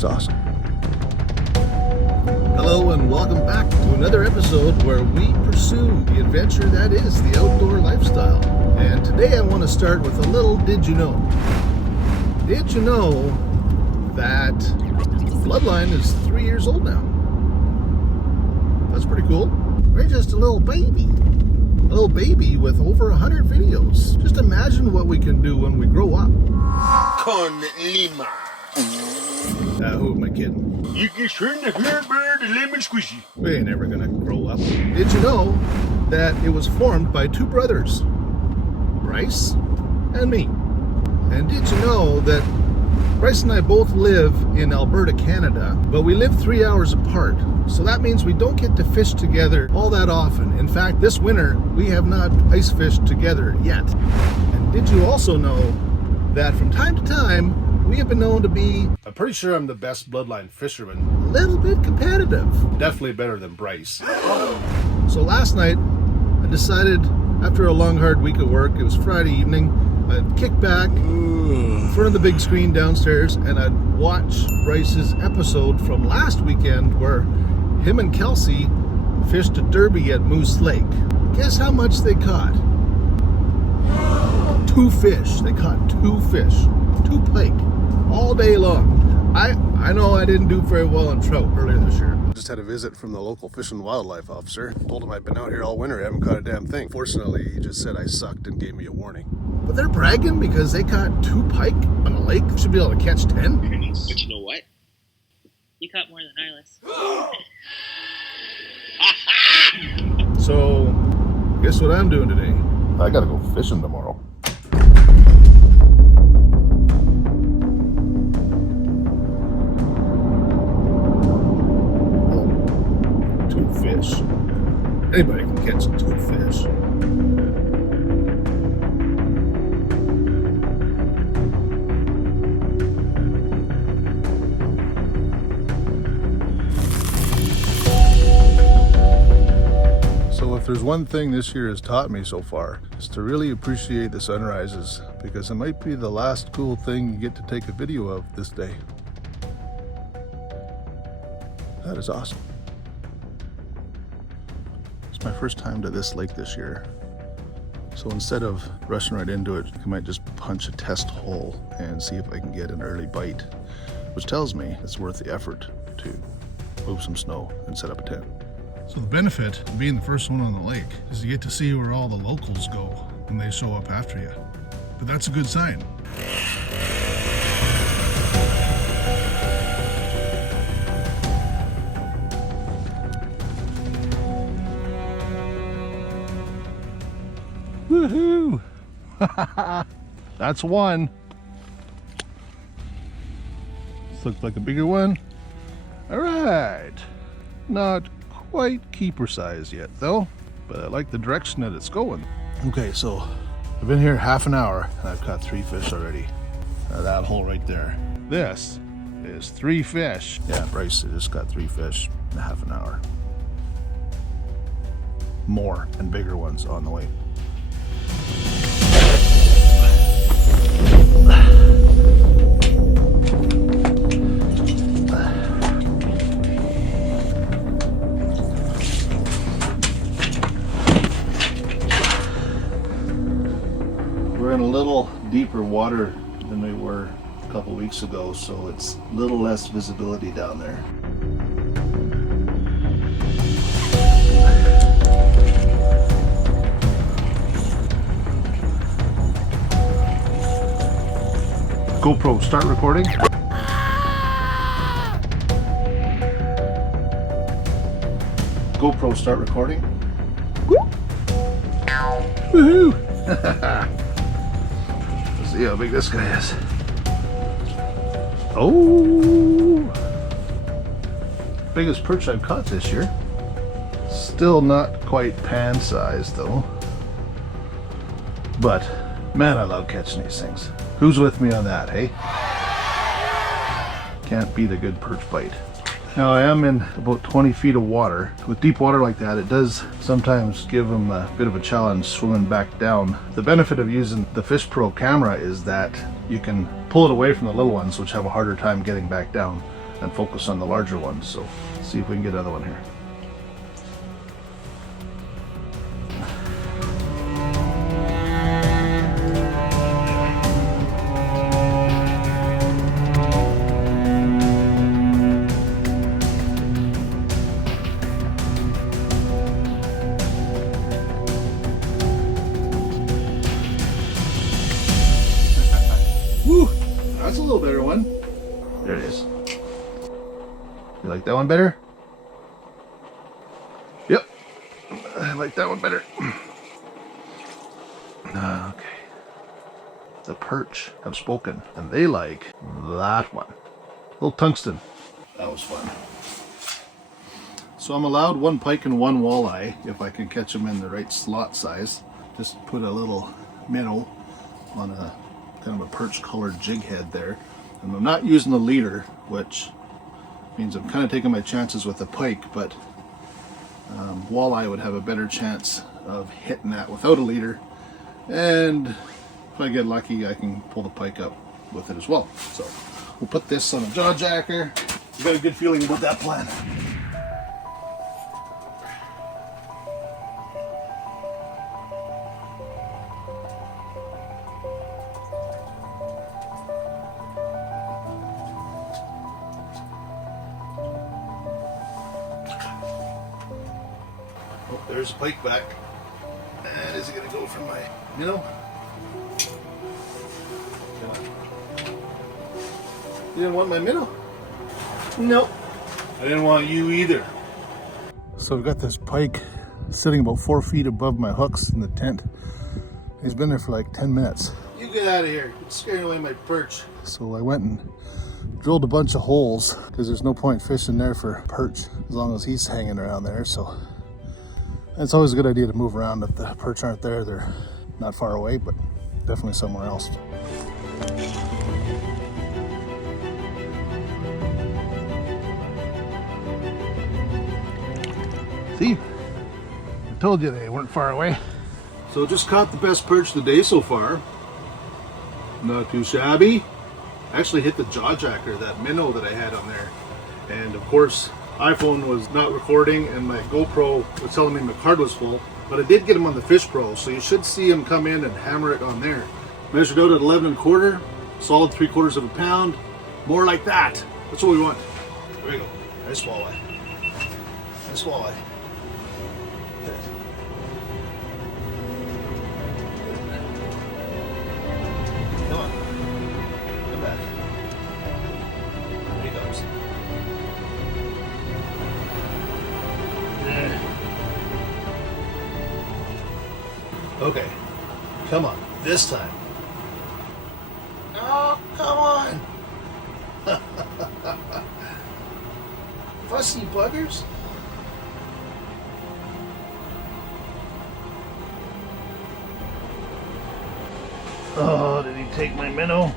is awesome. Hello and welcome back to another episode where we pursue the adventure that is the outdoor lifestyle. And today I want to start with a little did you know. Did you know that Bloodline is 3 years old now? That's pretty cool. We're just a little baby. A little baby with over 100 videos. Just imagine what we can do when we grow up. Con Lima. Who am I kidding? You can turn the bird and lemon squishy. We ain't never gonna grow up. Did you know that it was formed by two brothers, Bryce and me? And did you know that Bryce and I both live in Alberta, Canada, but we live 3 hours apart. So that means we don't get to fish together all that often. In fact, this winter, we have not ice fished together yet. And did you also know that from time to time, we have been known to be, I'm pretty sure I'm the best Bloodline fisherman, a little bit competitive. Definitely better than Bryce. So last night, I decided, after a long, hard week of work, it was Friday evening, I'd kick back in front of the big screen downstairs and I'd watch Bryce's episode from last weekend where him and Kelsey fished a derby at Moose Lake. Guess how much they caught? 2 fish. They caught 2 fish. 2 pike. All day long. I know I didn't do very well on trout earlier this year. Just had a visit from the local fish and wildlife officer. Told him I'd been out here all winter, I haven't caught a damn thing. Fortunately, he just said I sucked and gave me a warning. But they're bragging because they caught 2 pike on a lake. Should be able to catch 10. But you know what? You caught more than Arliss. So, guess what I'm doing today? I gotta go fishing tomorrow. Fish. Anybody can catch 2 fish. So if there's one thing this year has taught me so far, it's to really appreciate the sunrises, because it might be the last cool thing you get to take a video of this day. That is awesome. My first time to this lake this year, so instead of rushing right into it, I might just punch a test hole and see if I can get an early bite, which tells me it's worth the effort to move some snow and set up a tent. So the benefit of being the first one on the lake is you get to see where all the locals go when they show up after you. But that's a good sign. Woohoo! That's one. This looks like a bigger one. All right. Not quite keeper size yet though, but I like the direction that it's going. Okay, so I've been here half an hour and I've caught 3 fish already. That hole right there. This is 3 fish. Yeah, Bryce just got 3 fish in a half an hour. More and bigger ones on the way. We're in a little deeper water than we were a couple weeks ago, so it's a little less visibility down there. GoPro, start recording. GoPro, start recording. Woohoo! Let's see how big this guy is. Oh! Biggest perch I've caught this year. Still not quite pan sized though. But man, I love catching these things. Who's with me on that, hey? Can't beat a good perch bite. Now I am in about 20 feet of water. With deep water like that, it does sometimes give them a bit of a challenge swimming back down. The benefit of using the FishPro camera is that you can pull it away from the little ones, which have a harder time getting back down. and focus on the larger ones. So let's see if we can get another one here. Woo! That's a little better one. There it is. You like that one better? Yep. I like that one better. Okay. The perch have spoken, and they like that one. Little tungsten. That was fun. So I'm allowed one pike and one walleye if I can catch them in the right slot size. Just put a little minnow on a kind of a perch colored jig head there. And I'm not using the leader, which means I'm kind of taking my chances with the pike, but walleye would have a better chance of hitting that without a leader. And if I get lucky, I can pull the pike up with it as well. So we'll put this on a jaw jacker. I've got a good feeling about that plan. Oh, there's a pike back. And is it going to go for my minnow? Come on. You didn't want my minnow? Nope. I didn't want you either. So I've got this pike sitting about 4 feet above my hooks in the tent. He's been there for like 10 minutes. You get out of here. You're scaring away my perch. So I went and drilled a bunch of holes because there's no point fishing there for perch as long as he's hanging around there. So it's always a good idea to move around. If the perch aren't there, they're not far away, but definitely somewhere else. See? I told you they weren't far away. So just caught the best perch of the day so far. Not too shabby. Actually hit the jaw jacker, that minnow that I had on there. And of course, iPhone was not recording and my GoPro was telling me my card was full, but I did get him on the FishPro, so you should see him come in and hammer it on there. Measured out at 11 1/4, solid 3/4 of a pound, more like that. That's what we want. There we go. Nice walleye. Nice walleye. Hit it. Come on. Come back. There he goes. Okay, come on, this time. Oh, come on. Fussy buggers. Oh, did he take my minnow?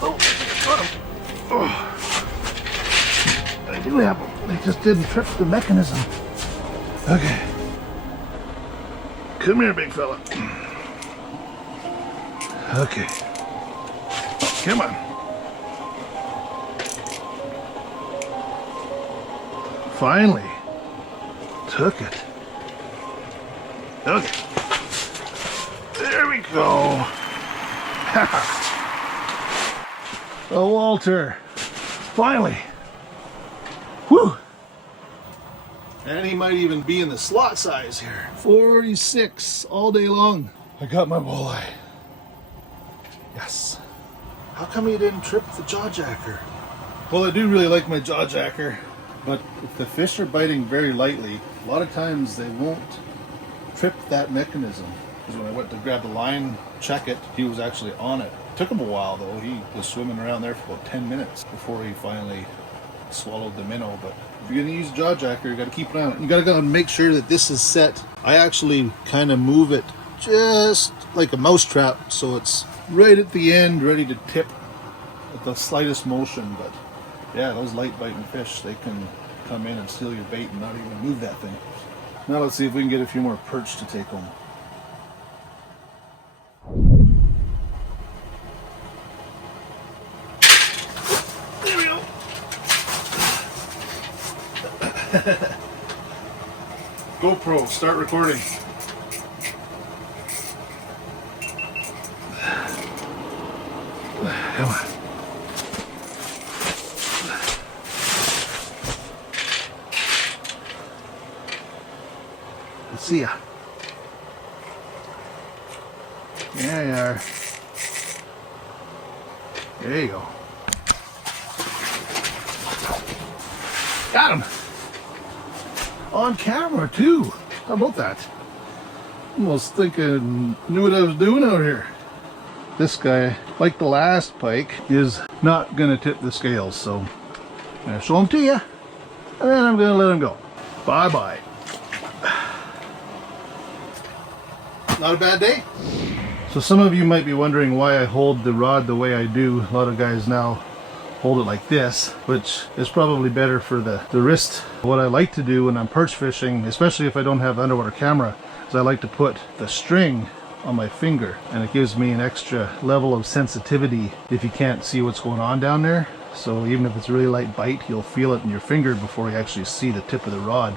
Oh, got him. Oh. I do have them. They just didn't trip the mechanism. Okay. Come here, big fella. Okay. Come on. Finally. Took it. Okay. There we go. Oh, Walter. Finally. Whew. And he might even be in the slot size here. 46 all day long. I got my walleye. Yes. How come he didn't trip the jaw jacker? Well, I do really like my jaw jacker, but if the fish are biting very lightly, a lot of times they won't trip that mechanism. Because when I went to grab the line, check it, he was actually on it. It took him a while though. He was swimming around there for about 10 minutes before he finally swallowed the minnow. But if you're gonna use jaw jacker, you gotta keep it on. You gotta make sure that this is set. I actually kind of move it just like a mouse trap, so it's right at the end, ready to tip at the slightest motion. But yeah, those light biting fish, they can come in and steal your bait and not even move that thing. Now let's see if we can get a few more perch to take home. GoPro, start recording. Come on. Let's see ya. There you are. There you go. Got him! On camera too. How about that? Almost thinking knew what I was doing out here. This guy, like the last pike, is not gonna tip the scales, so I'm gonna show him to you, and then I'm gonna let him go. Bye bye. Not a bad day. So some of you might be wondering why I hold the rod the way I do. A lot of guys now hold it like this, which is probably better for the wrist. What I like to do when I'm perch fishing, especially if I don't have underwater camera, is I like to put the string on my finger, and it gives me an extra level of sensitivity if you can't see what's going on down there. So even if it's a really light bite, you'll feel it in your finger before you actually see the tip of the rod.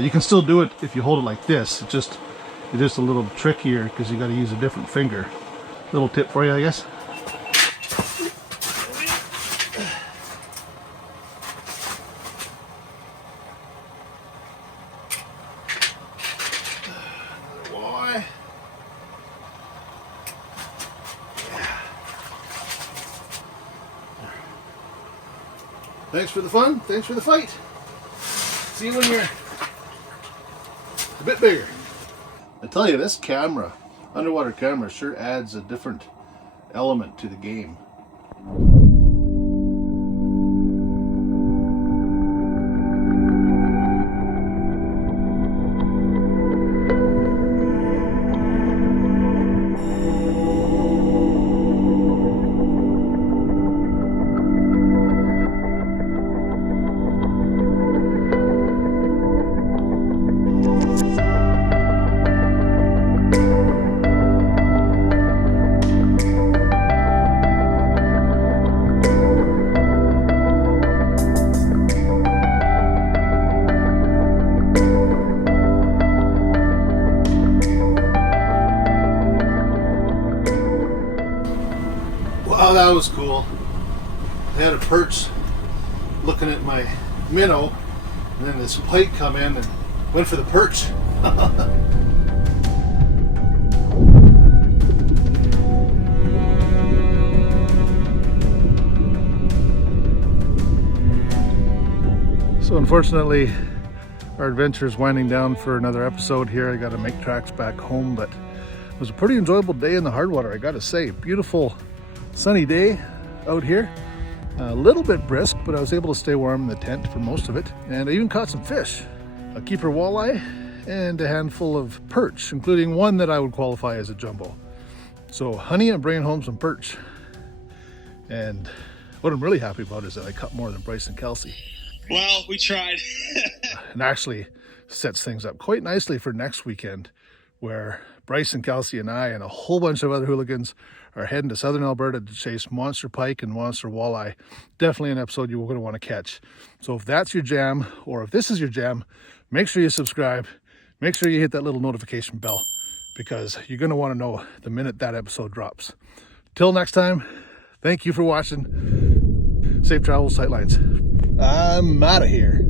You can still do it if you hold it like this. It's just a little trickier because you got to use a different finger. Little tip for you, I guess. Walleye. Thanks for the fun. Thanks for the fight. See you when you're a bit bigger. I tell you, this camera, underwater camera, sure adds a different element to the game. Wow, that was cool. I had a perch looking at my minnow, and then this pike come in and went for the perch. So unfortunately, our adventure is winding down for another episode here. I got to make tracks back home, but it was a pretty enjoyable day in the hardwater, I got to say. Beautiful sunny day out here. A little bit brisk, but I was able to stay warm in the tent for most of it. And I even caught some fish. A keeper walleye and a handful of perch, including one that I would qualify as a jumbo. So honey, I'm bringing home some perch. And what I'm really happy about is that I caught more than Bryce and Kelsey. Well, we tried. And actually sets things up quite nicely for next weekend, where Bryce and Kelsey and I and a whole bunch of other hooligans are heading to southern Alberta to chase monster pike and monster walleye. Definitely an episode you're going to want to catch. So if that's your jam, or if this is your jam, make sure you subscribe. Make sure you hit that little notification bell, because you're going to want to know the minute that episode drops. Till next time, thank you for watching. Safe travels, sightlines. I'm out of here.